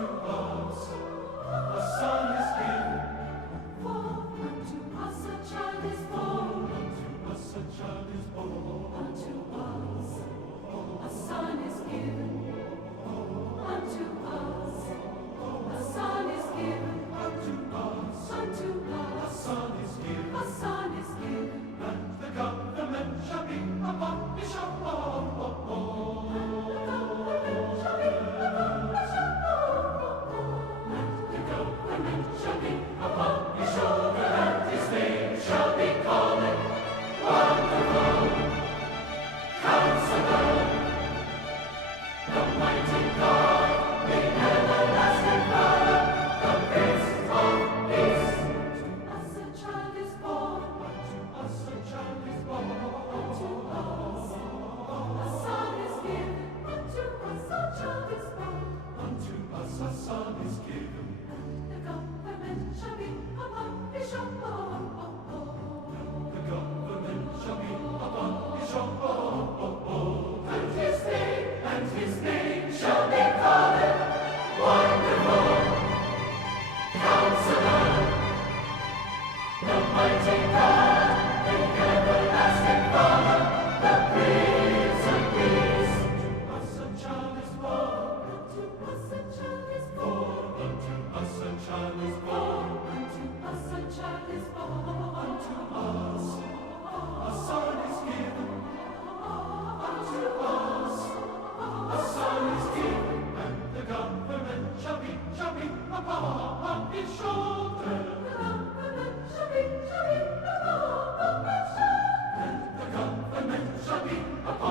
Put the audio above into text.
unto us a son is given. Unto us a child is born. Unto us a child is born. Unto us a son is given. Unto us a son is given. Unto us Unto a us son is given. a son is given. And the government shall be upon his shoulder, and his name shall be called Wonderful Counselor, the mighty God, the everlasting Father, the Prince of Peace. Unto us a child is born. Unto us a child is born. Unto us a son is given. Unto us a child is born. Unto us a son is given. The government shall be upon his shoulder. The government shall be upon his shoulder. And his name shall be called Wonderful Counselor, the mighty God, the everlasting Father, the Prince of Peace. To us a child is born. Unto us a child is born. Unto us a child is born. Unto us a child is born. Unto us a son is given. Unto us a son is given, and the government shall be upon his shoulder. The government shall be upon his shoulder. And the government shall be upon